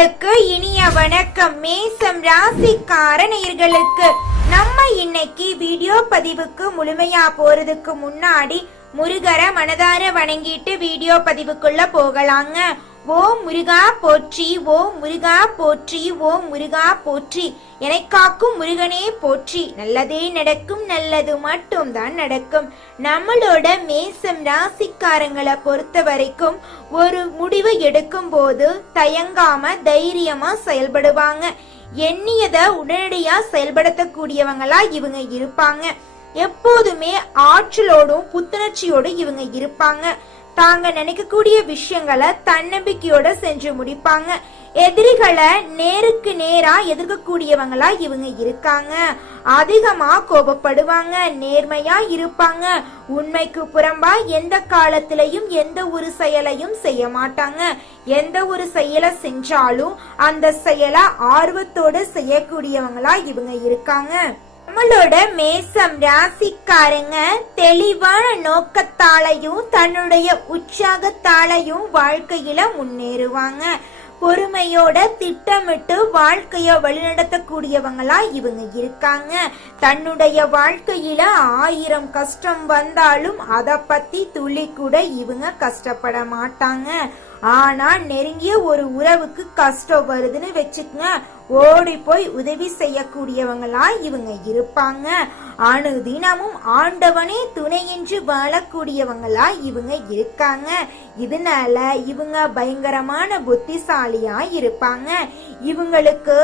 நேயர்களுக்கு இனிய வணக்கம். மேசம் ராசிக்கார நேயர்களுக்கு நம்ம இன்னைக்கு வீடியோ பதிவுக்கு முழுமையா போறதுக்கு முன்னாடி முருகரை மனதார வணங்கிட்டு வீடியோ பதிவுக்குள்ள போகலாங்க. ஓம் முருகா போற்றி, ஓம் முருகா போற்றி, ஓம் முருகா போற்றி, என்னை காக்கும் முருகனே போற்றி. நல்லதே நடக்கும், நல்லது மட்டும் தான் நடக்கும். நம்மளோட மேசம் ராசிக்காரங்களை பொறுத்த வரைக்கும் ஒரு முடிவு எடுக்கும் போது தயங்காம தைரியமா செயல்படுவாங்க. எண்ணியதை உடனடியா செயல்படுத்தக்கூடியவங்களா இவங்க இருப்பாங்க. எப்போதுமே ஆற்றலோடும் புத்துணர்ச்சியோடும் இவங்க இருப்பாங்க. தாங்க நினைக்கக்கூடிய விஷயங்களை தன்னம்பிக்கையோட செஞ்சு முடிப்பாங்க. எதிரிகளை நேருக்கு நேரா எதிர்க்கக்கூடியவங்களா இவங்க இருக்காங்க. அதிகமா கோபப்படுவாங்க, நேர்மையா இருப்பாங்க. உண்மைக்கு புறம்பா எந்த காலத்திலையும் எந்த ஒரு செயலையும் செய்ய மாட்டாங்க. எந்த ஒரு செயலை செஞ்சாலும் அந்த செயலை ஆர்வத்தோட செய்யக்கூடியவங்களா இவங்க இருக்காங்க. நம்மளோட மேசம் ராசிக்காரங்க தெளிவான நோக்கத்தாலையும் தன்னுடைய உற்சாகத்தாலையும் வாழ்க்கையில முன்னேறுவாங்க. பொறுமையோட திட்டமிட்டு வாழ்க்கைய வழிநடத்தக்கூடியவங்களா இவங்க இருக்காங்க. தன்னுடைய வாழ்க்கையில 1000 கஷ்டம் வந்தாலும் அத பத்தி துளி கூட இவங்க கஷ்டப்பட மாட்டாங்க. ஆனா நெருங்கிய ஒரு உறவுக்கு கஷ்டம் வருதுன்னு வச்சுக்கங்க, ஓடி போய் உதவி செய்யக்கூடியவங்களா இவங்க இருப்பாங்க. அனுதினமும் ஆண்டவனே துணை என்று வாழக்கூடியவங்களா இவங்க இருக்காங்க. இதனால இவங்க பயங்கரமான புத்திசாலியா இருப்பாங்க. இவங்களுக்கு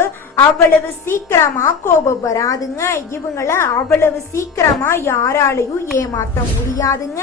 அவ்வளவு சீக்கிரமா கோபம் வராதுங்க. இவங்கள அவ்வளவு சீக்கிரமா யாராலையும் ஏமாத்த முடியாதுங்க.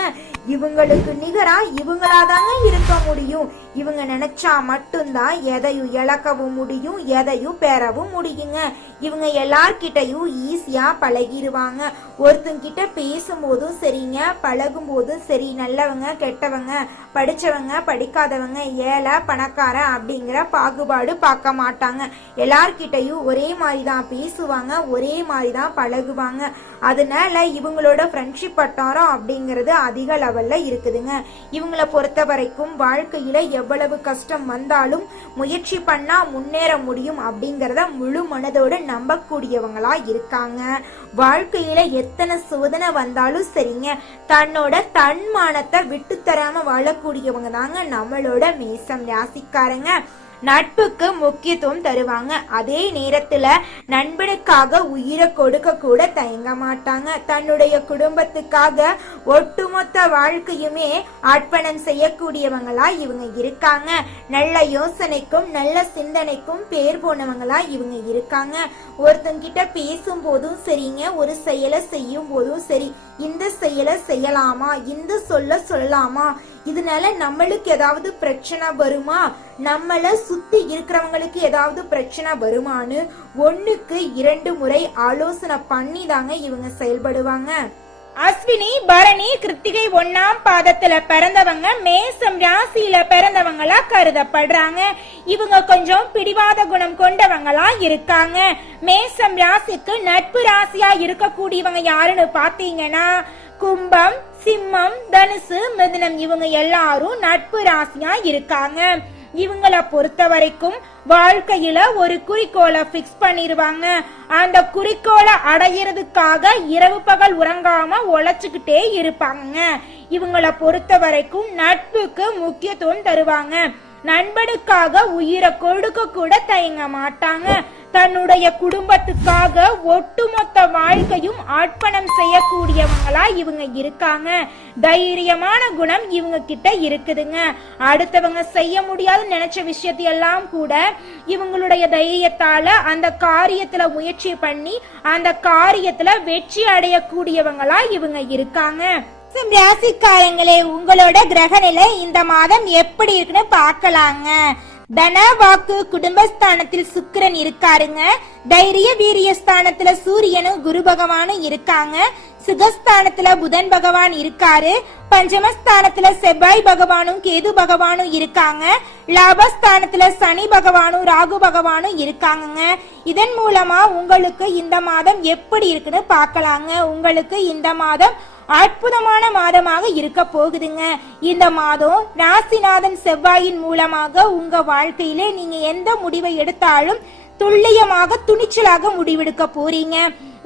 இவங்களுக்கு நிகரா இவங்களாதாங்க இருக்க முடியும். இவங்க நினைச்சா மட்டும்தான் எதையும் இழக்கவும் முடியும், எதையும் பெறவும் முடியுங்க. இவங்க எல்லார்கிட்டையும் ஈஸியா பழகிடுவாங்க. ஒருத்தங்கிட்ட பேசும்போதும் சரிங்க, பழகும் போதும் சரி, நல்லவங்க கெட்டவங்க, படிச்சவங்க படிக்காதவங்க, ஏழை பணக்கார அப்படிங்கிற பாகுபாடு பார்க்க மாட்டாங்க. எல்லார்கிட்டையும் ஒரே மாதிரி தான் பேசுவாங்க, ஒரே மாதிரி தான் பழகுவாங்க. அதனால இவங்களோட ஃப்ரெண்ட்ஷிப் வட்டாரம் அப்படிங்கிறது அதிக லெவல்ல இருக்குதுங்க. இவங்களை பொறுத்த வரைக்கும் வாழ்க்கையில எவ்வளவு கஷ்டம் வந்தாலும் முயற்சி பண்ணா முன்னேற முடியும் அப்படிங்கறத முழு மனதோட நம்பக்கூடியவங்களா இருக்காங்க. வாழ்க்கையில எத்தனை சோதனை வந்தாலும் சரிங்க, தன்னோட தன்மானத்தை விட்டு தராம வாழக்கூடியவங்க தாங்க நம்மளோட மேசம் ராசிக்காரங்க. நட்புக்கு முக்கியத்துவம் தருவாங்க. அதே நேரத்துல நண்பனுக்காக உயிரை கொடுக்க கூட தயங்க மாட்டாங்க. தன்னுடைய குடும்பத்துக்காக ஒட்டுமொத்த வாழ்க்கையுமே அர்ப்பணம் செய்யக்கூடியவங்களா இவங்க இருக்காங்க. நல்ல யோசனைக்கும் நல்ல சிந்தனைக்கும் பேர் போனவங்களா இவங்க இருக்காங்க. ஒருத்தங்கிட்ட பேசும் போதும் சரிங்க, ஒரு செயலை செய்யும் போதும் சரி, இந்த செயலை செய்யலாமா, இந்த சொல்ல சொல்லலாமா, இதனால நம்மளுக்கு ஏதாவது பிரச்சனை வருமா, நம்மள சுத்தி இருக்கிறவங்களுக்கு ஏதாவது பிரச்சனை வருமானு 1க்கு 2 முறை ஆலோசனை பண்ணி தாங்க இவங்க செயல்படுவாங்க. அஸ்வினி பரணி கிருத்திகை 1ஆம் பாதத்துல பிறந்தவங்க மேசம் ராசியில பிறந்தவங்களா கருதப்படுறாங்க. இவங்க கொஞ்சம் பிடிவாத குணம் கொண்டவங்களா இருக்காங்க. மேசம் ராசிக்கு நட்பு ராசியா இருக்கக்கூடியவங்க யாருன்னு பாத்தீங்கன்னா கும்பம், சிம்மம், தனுசு, மிதுனம், இவங்க எல்லாரும் நட்பு ராசியா இருக்காங்க. இவங்கள பொறுத்த வரைக்கும் வாழ்க்கையில ஒரு குறிக்கோளை பிக்ஸ் பண்ணிருவாங்க. அந்த குறிக்கோளை அடையிறதுக்காக இரவு பகல் உறங்காம உழைச்சுக்கிட்டே இருப்பாங்க. இவங்கள பொறுத்த வரைக்கும் நட்புக்கு முக்கியத்துவம் தருவாங்க. நண்பனுக்காக உயிரை கொடுக்க கூட தயங்க மாட்டாங்க. தன்னுடைய குடும்பத்துக்காக ஒட்டுமொத்த வாழ்க்கையும் அர்ப்பணம் செய்யக்கூடியவங்களா இவங்க இருக்காங்க. தைரியமான குணம் இவங்க கிட்ட இருக்குதுங்க. அடுத்தவங்க செய்ய முடியாது நினைச்ச விஷயத்தையெல்லாம் கூட இவங்களுடைய தைரியத்தால அந்த காரியத்துல முயற்சி பண்ணி அந்த காரியத்துல வெற்றி அடையக்கூடியவங்களா இவங்க இருக்காங்க. ராசிக்காரங்களே, உங்களோட கிரக நிலை இந்த மாதம் எப்படி இருக்குன்னு பார்க்கலாங்க. தன வாக்கு குடும்பஸ்தானத்தில் சுக்கிரன் இருக்காருங்க. தைரிய வீரிய ஸ்தானத்துல சூரியனும் குரு பகவானும் இருக்காங்க. சுகஸ்தானத்துல புதன் பகவான் இருக்காரு. பஞ்சமஸ்தானத்துல செவ்வாய் பகவானும் கேது பகவானும் இருக்காங்க. லாபஸ்தானத்துல சனி பகவானும் ராகு பகவானும் இருக்காங்க. இதன் மூலமா உங்களுக்கு இந்த மாதம் எப்படி இருக்குன்னு பார்க்கலாங்க. உங்களுக்கு இந்த மாதம் அற்புதமான மாதமாக இருக்க போகுதுங்க. இந்த மாதம் ராசிநாதன் செவ்வாயின் மூலமாக உங்க வாழ்க்கையிலே நீங்க எந்த முடிவை எடுத்தாலும் துல்லியமாக துணிச்சலாக முடிவெடுக்க போறீங்க.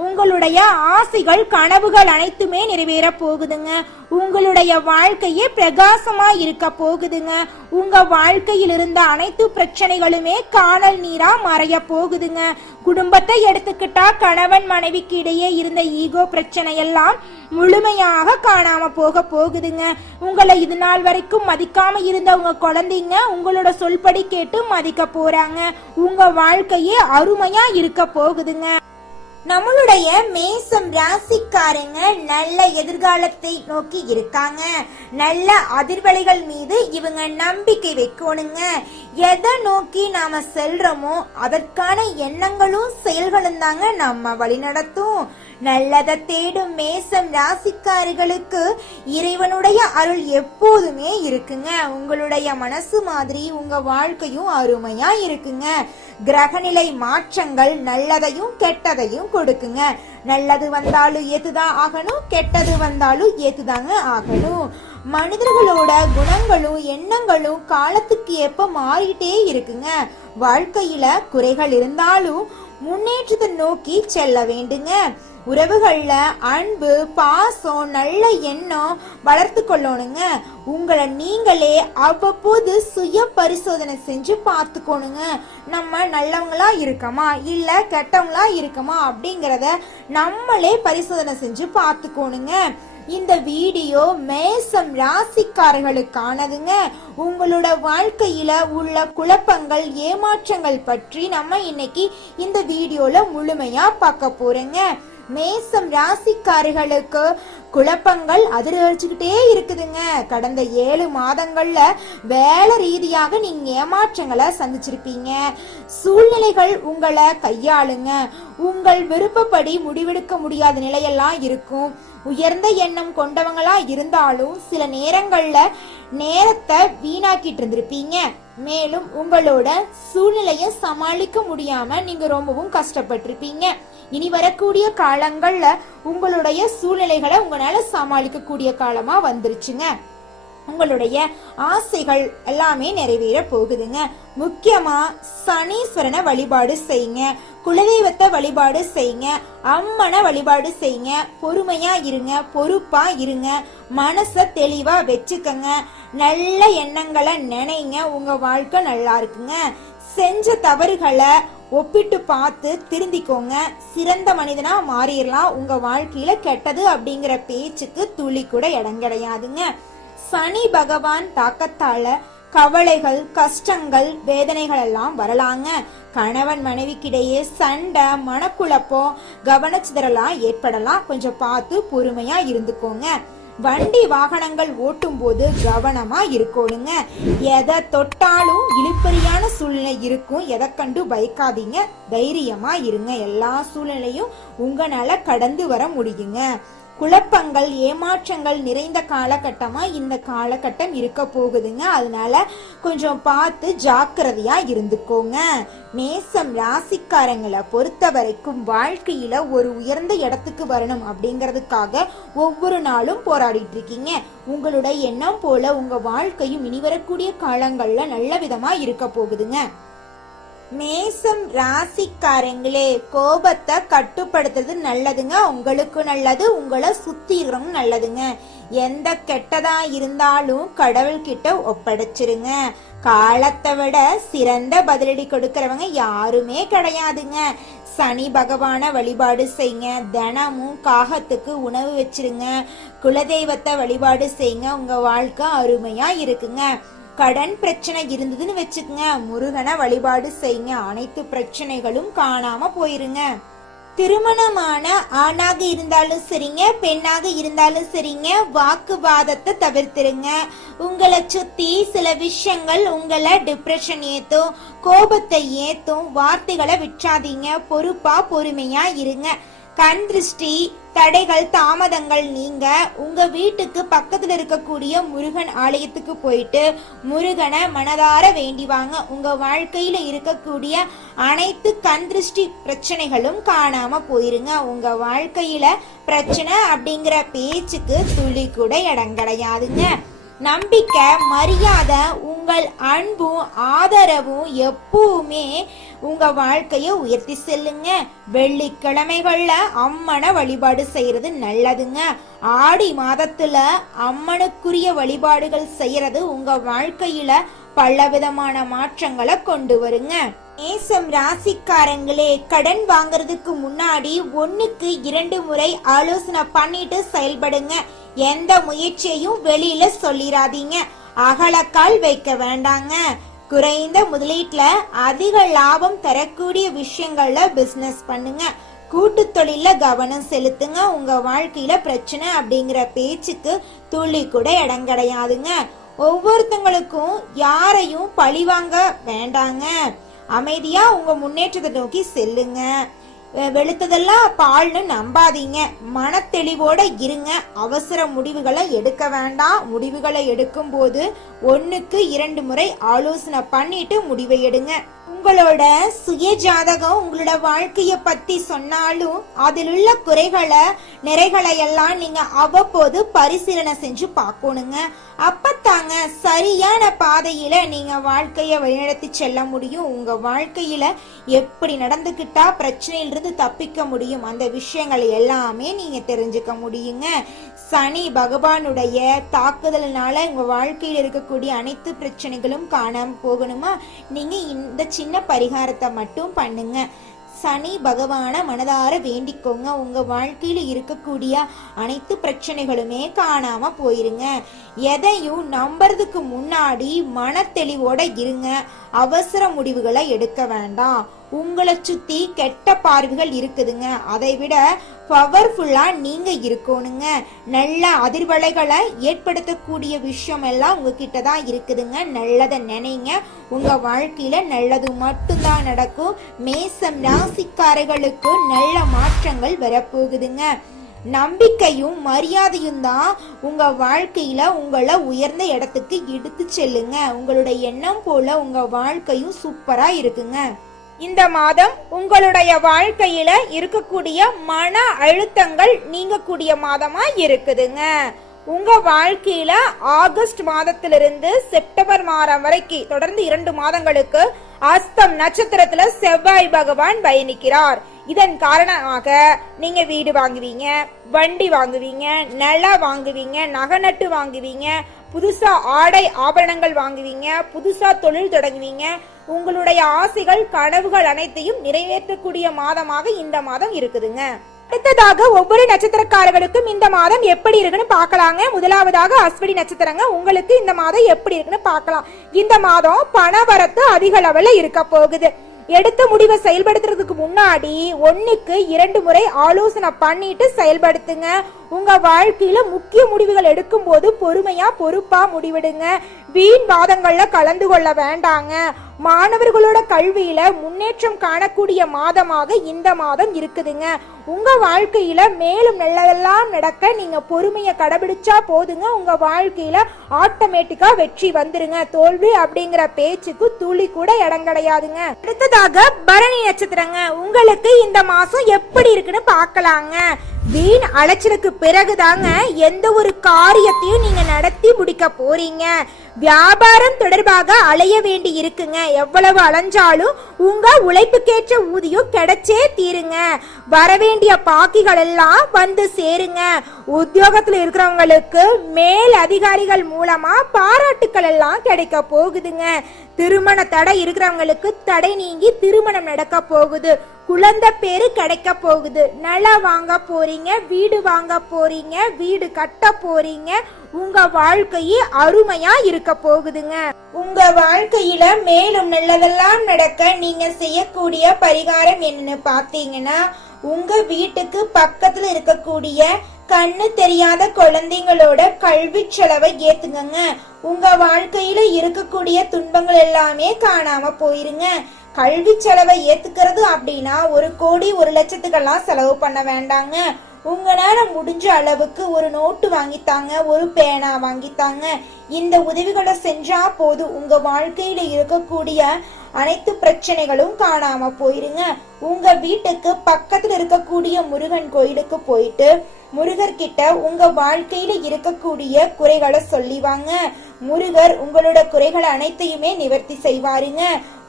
உங்களுடைய ஆசைகள் கனவுகள் அனைத்துமே நிறைவேற போகுதுங்க. உங்களுடைய வாழ்க்கையே பிரகாசமா இருக்க போகுதுங்க. உங்க வாழ்க்கையில் இருந்த அனைத்து பிரச்சனைகளுமே காணல் நீரா மறைய போகுதுங்க. குடும்பத்தை எடுத்துக்கிட்டா கணவன் மனைவிக்கு இடையே இருந்த ஈகோ பிரச்சனை எல்லாம் முழுமையாக காணாம போகுதுங்க. உங்களை இது நாள் வரைக்கும் மதிக்காம இருந்த உங்க குழந்தைங்க உங்களோட சொல்படி கேட்டு மதிக்க போறாங்க. உங்க வாழ்க்கையே அருமையா இருக்க போகுதுங்க. நம்மளுடைய மேசம் ராசிக்காரங்க நல்ல எதிர்காலத்தை நோக்கி இருக்காங்க. நல்ல அதிர்வலைகள் மீது இவங்க நம்பிக்கை வைக்கணுங்க. எதை நோக்கி நாம செல்றோமோ அதற்கான எண்ணங்களும் செயல்களும் தாங்க நம்ம வழி நடத்தும். நல்லதை தேடும் மேசம் ராசிக்காரிகளுக்கு இறைவனுடைய அருள் எப்போதுமே இருக்குங்க. உங்களுடைய மனசு மாதிரி உங்க வாழ்க்கையும் அருமையா இருக்குங்க. கிரகநிலை மாற்றங்கள் நல்லதையும் கெட்டதையும் கொடுக்குங்க. நல்லது வந்தாலும் ஏத்துதான் ஆகணும், கெட்டது வந்தாலும் ஏத்துதாங்க ஆகணும். மனிதர்களோட குணங்களும் எண்ணங்களும் காலத்துக்கு ஏற்ப மாறிட்டே இருக்குங்க. வாழ்க்கையில குறைகள் இருந்தாலும் முன்னேற்றத்தை நோக்கி செல்ல வேண்டுங்க. உறவுகள்ல அன்பு பாசம் நல்ல எண்ணம் வளர்த்து கொள்ளணுங்க. உங்களை நீங்களே அவ்வப்போது சுய பரிசோதனை செஞ்சு பார்த்துக்கணுங்க. நம்ம நல்லவங்களா இருக்கமா இல்ல கெட்டவங்களா இருக்கமா அப்படிங்கறத நம்மளே பரிசோதனை செஞ்சு பார்த்துக்கணுங்க. இந்த வீடியோ மேசம் ராசிக்காரர்களுக்கானதுங்க. உங்களோட வாழ்க்கையில உள்ள குழப்பங்கள் ஏமாற்றங்கள் பற்றி நம்ம இன்னைக்கு இந்த வீடியோல முழுமையா பார்க்க போறேங்க. மேசம் ராசிக்காரர்களுக்கு குழப்பங்கள் அதிகரிச்சுக்கிட்டே இருக்குதுங்க. கடந்த 7 மாதங்கள்ல வேலை ரீதியாக நீங்க ஏமாற்றங்களை சந்திச்சிருப்பீங்க. சூழ்நிலைகள் உங்களை கையாளுங்க. உங்கள் விருப்பப்படி முடிவெடுக்க முடியாத நிலையெல்லாம் இருக்கும். உயர்ந்த எண்ணம் கொண்டவங்களா இருந்தாலும் சில நேரங்கள்ல நேரத்தை வீணாக்கிட்டு இருந்திருப்பீங்க. மேலும் உங்களோட சூழ்நிலையை சமாளிக்க முடியாம நீங்க ரொம்பவும் கஷ்டப்பட்டிருப்பீங்க. இனி வரக்கூடிய காலங்கள்ல உங்களுடைய சூழ்நிலைகளை உங்களால சமாளிக்க கூடிய காலமா வந்துருச்சுங்க. உங்களுடைய ஆசைகள் எல்லாமே நிறைவேற போகுதுங்க. முக்கியமா சனீஸ்வரனை வழிபாடு செய்யுங்க. குலதெய்வத்தை வழிபாடு செய்யுங்க. அம்மனை வழிபாடு செய்யுங்க. பொறுமையா இருங்க, பொறுப்பா இருங்க, மனச தெளிவா வச்சுக்கங்க. நல்ல எண்ணங்களை நினைங்க. உங்க வாழ்க்கை நல்லா இருக்குங்க. செஞ்ச தவறுகளை ஒப்பிட்டு பார்த்து திருந்திக்கோங்க. சிறந்த மனிதனா மாறிடலாம். உங்க வாழ்க்கையில கெட்டது அப்படிங்கிற பேச்சுக்கு துளி கூட இடம் கிடையாதுங்க. சனி பகவான் தாக்கத்தால கவலைகள் கஷ்டங்கள் வேதனைகள் எல்லாம் வரலாங்க. கணவன் மனைவிக்கிடையே சண்டை மனக்குழப்பம் கவனச்சிதறலாம் ஏற்படலாம். கொஞ்சம் பார்த்து பொறுமையா இருந்துக்கோங்க. வண்டி வாகனங்கள் ஓட்டும் போது கவனமா இருக்கணுங்க. எதை தொட்டாலும் இழுப்பறியான சூழ்நிலை இருக்கும். எதை கண்டு பயக்காதீங்க, தைரியமா இருங்க. எல்லா சூழ்நிலையும் உங்களால கடந்து வர முடியுங்க. குழப்பங்கள் ஏமாற்றங்கள் நிறைந்த காலகட்டமா இந்த காலகட்டம் இருக்க போகுதுங்க. அதனால கொஞ்சம் பார்த்து ஜாக்கிரதையா இருந்துக்கோங்க. மேசம் ராசிக்காரங்களை பொறுத்த வரைக்கும் வாழ்க்கையில ஒரு உயர்ந்த இடத்துக்கு வரணும் அப்படிங்கறதுக்காக ஒவ்வொரு நாளும் போராடிட்டு இருக்கீங்க. உங்களோட எண்ணம் போல உங்க வாழ்க்கையும் இனி வரக்கூடிய காலங்கள்ல நல்ல விதமா இருக்க போகுதுங்க. மேசம் ராசிக்காரங்களே, கோபத்தை கட்டுப்படுத்துறது நல்லதுங்க. உங்களுக்கு நல்லது, உங்களை சுத்தி இருக்கிறவங்க நல்லதுங்க. எந்த கெட்டதா இருந்தாலும் கடவுள் கிட்ட ஒப்படைச்சிருங்க. காலத்தை விட சிறந்த பதிலடி கொடுக்கறவங்க யாருமே கிடையாதுங்க. சனி பகவான வழிபாடு செய்யுங்க. தினமும் காகத்துக்கு உணவு வச்சிருங்க. குலதெய்வத்தை வழிபாடு செய்யுங்க. உங்க வாழ்க்கை அருமையா இருக்குங்க. கடன் பிரச்சனை இருந்ததுன்னு வச்சுக்கங்க, முருகனை வழிபாடு செய்யுங்க. அனைத்து பிரச்சனைகளும் காணாம போயிருங்க. திருமணமான ஆணாக இருந்தாலும் சரிங்க பெண்ணாக இருந்தாலும் சரிங்க, வாக்குவாதத்தை தவிர்த்துருங்க. உங்களை சுத்தி சில விஷயங்கள் உங்களை டிப்ரெஷன் ஏத்தும், கோபத்தை ஏத்தும். வார்த்தைகளை விற்றாதீங்க. பொறுப்பா பொறுமையா இருங்க. கண் திருஷ்டி தடைகள் தாமதங்கள் நீங்க உங்க வீட்டுக்கு பக்கத்துல இருக்கக்கூடிய முருகன் ஆலயத்துக்கு போயிட்டு முருகனை மனதார வேண்டிவாங்க. உங்க வாழ்க்கையில இருக்கக்கூடிய அனைத்து கண் திருஷ்டி பிரச்சனைகளும் காணாம போயிருங்க. உங்க வாழ்க்கையில பிரச்சனை அப்படிங்கிற பேச்சுக்கு துளி கூட இடம் கிடையாதுங்க. நம்பிக்கை, மரியாதை, உங்கள் அன்பும் ஆதரவும் எப்பவுமே உங்க வாழ்க்கைய உயர்த்தி செல்லுங்க. வெள்ளிக்கிழமைகள்ல அம்மனை வழிபாடு செய்யறது நல்லதுங்க. ஆடி மாதத்துல அம்மனுக்குரிய வழிபாடுகள் செய்யறது உங்க வாழ்க்கையில பலவிதமான மாற்றங்களை கொண்டு வருங்க. மேசம் ராசிக்காரங்களே, கடன் வாங்குறதுக்கு முன்னாடி 1க்கு 2 முறை ஆலோசனை பண்ணிட்டு செயல்படுங்க. எந்த முயற்சியையும் வெளியில சொல்லிராதீங்க. அகலக்கால் வைக்க வேண்டாங்க. குறைந்த முதலீட்டுல அதிக லாபம் தரக்கூடிய விஷயங்கள்ல பிசினஸ் பண்ணுங்க. கூட்டு தொழில கவனம் செலுத்துங்க. உங்க வாழ்க்கையில பிரச்சனை அப்படிங்கிற பேச்சுக்கு துளி கூட இடம் கிடையாதுங்க. ஒவ்வொருத்தங்களுக்கும் யாரையும் பழிவாங்க வேண்டாங்க. அமைதியா உங்க முன்னேற்றத்தை நோக்கி செல்லுங்க. வெளுத்ததெல்லாம் பால்னு நம்பாதீங்க. மன தெளிவோட இருங்க. அவசர முடிவுகளை எடுக்க வேண்டாம். முடிவுகளை எடுக்கும் போது 1க்கு 2 முறை ஆலோசனை பண்ணிட்டு முடிவை எடுங்க. உங்களோட சுய ஜாதகம் உங்களோட வாழ்க்கைய பத்தி சொன்னாலும் அதில் உள்ள குறைகளை நிறைகளை எல்லாம் நீங்க அவ்வப்போது பரிசீலனை செஞ்சு பார்க்கணுங்க. அப்பத்தாங்க சரியான பாதையில நீங்க வாழ்க்கைய வழிநடத்தி செல்ல முடியும். உங்க வாழ்க்கையில எப்படி நடந்துகிட்டா பிரச்சனையிலிருந்து தப்பிக்க முடியும், அந்த விஷயங்கள் எல்லாமே நீங்க தெரிஞ்சுக்க முடியுங்க. சனி பகவானுடைய தாக்குதல்னால உங்க வாழ்க்கையில் இருக்கக்கூடிய அனைத்து பிரச்சனைகளும் காணாம போகணுமா, நீங்க இந்த சின்ன பரிகாரத்தை மட்டும் பண்ணுங்க. சனி பகவான மனதார வேண்டிக்கோங்க. உங்க வாழ்க்கையில இருக்கக்கூடிய அனைத்து பிரச்சனைகளுமே காணாம போயிருங்க. எதையும் நம்புறதுக்கு முன்னாடி மன தெளிவோட இருங்க. அவசர முடிவுகளை எடுக்க வேண்டாம். உங்களை சுத்தி கெட்ட பார்வைகள் இருக்குதுங்க. அதை விட பவர்ஃபுல்லா நீங்க இருக்கணுங்க. நல்ல அதிர்வலைகளை ஏற்படுத்தக்கூடிய விஷயம் எல்லாம் உங்ககிட்ட தான் இருக்குதுங்க. நல்லதை நினைங்க. உங்க வாழ்க்கையில நல்லது மட்டும்தான் நடக்கும். மேசம் ராசிக்காரர்களுக்கு நல்ல மாற்றங்கள் வரப்போகுதுங்க. நம்பிக்கையும் மரியாதையும் தான் உங்க வாழ்க்கையில உங்களை உயர்ந்த இடத்துக்கு எடுத்து செல்லுங்க. உங்களுடைய எண்ணம் போல உங்க வாழ்க்கையும் சூப்பரா இருக்குங்க. இந்த மாதம் உங்களுடைய வாழ்க்கையில இருக்கக்கூடிய மன அழுத்தங்கள் நீங்கக்கூடிய மாதமா இருக்குதுங்க. உங்க வாழ்க்கையில ஆகஸ்ட் மாதத்திலிருந்து செப்டம்பர் மாதம் வரைக்கும் தொடர்ந்து 2 மாதங்களுக்கு அஸ்தம் நட்சத்திரத்துல செவ்வாய் பகவான் பயணிக்கிறார். இதன் காரணமாக நீங்க வீடு வாங்குவீங்க, வண்டி வாங்குவீங்க, நிலம் வாங்குவீங்க, நகை நட்டு வாங்குவீங்க, புதுசா ஆடை ஆபரணங்கள் வாங்குவீங்க, புதுசா தொழில் தொடங்குவீங்க. உங்களுடைய ஆசைகள் கனவுகள் அனைத்தையும் நிறைவேற்றக்கூடிய மாதமாக இந்த மாதம் இருக்குதுங்க. அடுத்ததாக ஒவ்வொரு நட்சத்திரக்காரர்களுக்கும் இந்த மாதம் எப்படி இருக்குன்னு பார்க்கலாங்க. முதலாவதாக அஸ்வினி நட்சத்திரங்க, உங்களுக்கு இந்த மாதம் எப்படி இருக்குன்னு பார்க்கலாம். இந்த மாதம் பண வரத்து அதிக லெவல்ல இருக்க போகுது. எடுத்த முடிவை செயல்படுத்துறதுக்கு முன்னாடி 1க்கு 2 முறை ஆலோசனை பண்ணிட்டு செயல்படுத்துங்க. உங்க வாழ்க்கையில முக்கிய முடிவுகள் எடுக்கும் போது பொறுமையா பொறுப்பா முடிவெடுங்க. வீண் வாதங்கள்ல கலந்து கொள்ள வேண்டாங்க. மாணவர்களோட கல்வியில முன்னேற்றம் காணக்கூடிய மாதமாக இந்த மாதம் இருக்குதுங்க. உங்க வாழ்க்கையில மேலும் நல்லதெல்லாம் நடக்க நீங்க பொறுமையை கடைபிடிச்சா போதுங்க. உங்க வாழ்க்கையில ஆட்டோமேட்டிக்கா வெற்றி வந்துருங்க. தோல்வி அப்படிங்கிற பேச்சுக்கு துளி கூட இடம் கிடையாதுங்க. அடுத்ததாக பரணி நட்சத்திரங்க, உங்களுக்கு இந்த மாசம் எப்படி இருக்குன்னு பார்க்கலாங்க. வீண் அலைச்சலுக்கு பிறகுதாங்க எந்த ஒரு காரியத்தையும் நீங்க நடத்தி முடிக்க போறீங்க. வியாபாரம் தொடர்பாக அலைய வேண்டி இருக்குங்க. எவ்வளவு அலைஞ்சாலும் உங்க உழைப்புக்கேற்ற ஊதியம் கிடைச்சே தீருங்க. வரவேண்டிய பாக்கிகள் எல்லாம் வந்து சேருங்க. உத்தியோகத்துல இருக்கிறவங்களுக்கு மேல் அதிகாரிகள் மூலமா பாராட்டுக்கள் எல்லாம் கிடைக்க போகுதுங்க. திருமண தடை இருக்கிறவங்களுக்கு தடை நீங்கி திருமணம் நடக்க போகுது. குழந்தை பேரு கிடைக்க போகுது. நிலம் வாங்க போறீங்க, வீடு வாங்க போறீங்க, வீடு கட்ட போறீங்க. உங்க வாழ்க்கையே அருமையா இருக்க போகுதுங்க. உங்க வாழ்க்கையில மேலும் நல்லதெல்லாம் நடக்க நீங்க செய்யக்கூடிய பரிகாரம் என்னன்னு பாத்தீங்கன்னா, உங்க வீட்டுக்கு பக்கத்துல இருக்கக்கூடிய கண்ணு தெரியாத குழந்தைங்களோட கல்வி செலவை ஏத்துங்க. உங்க வாழ்க்கையில இருக்கக்கூடிய துன்பங்கள் எல்லாமே காணாம போயிருங்க. கல்வி செலவை ஏத்துக்கிறது அப்படின்னா 1 கோடி 1 லட்சத்துக்கெல்லாம் செலவு பண்ண வேண்டாங்க. உங்களால முடிஞ்ச அளவுக்கு ஒரு நோட்டு வாங்கித்தாங்க, ஒரு பேனா வாங்கித்தாங்க. இந்த உதவிகளை செஞ்சா போதும், உங்க வாழ்க்கையில இருக்கக்கூடிய அனைத்து பிரச்சனைகளும் காணாம போயிருங்க. உங்க வீட்டுக்கு பக்கத்துல இருக்கக்கூடிய முருகன் கோயிலுக்கு போயிட்டு முருகர் கிட்ட உங்க வாழ்க்கையில இருக்கக்கூடிய குறைகளை சொல்லிவாங்க. முருகர் உங்களோட குறைகள் அனைத்தையுமே நிவர்த்தி செய்வாருங்க.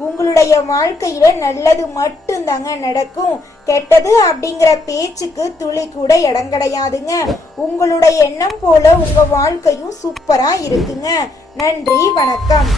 உங்களுடைய வாழ்க்கையில நல்லது மட்டும்தாங்க நடக்கும். கெட்டது அப்படிங்கிற பேச்சுக்கு துளி கூட இடம் கிடையாதுங்க. உங்களுடைய எண்ணம் போல உங்க வாழ்க்கையும் சூப்பரா இருக்குங்க. நன்றி, வணக்கம்.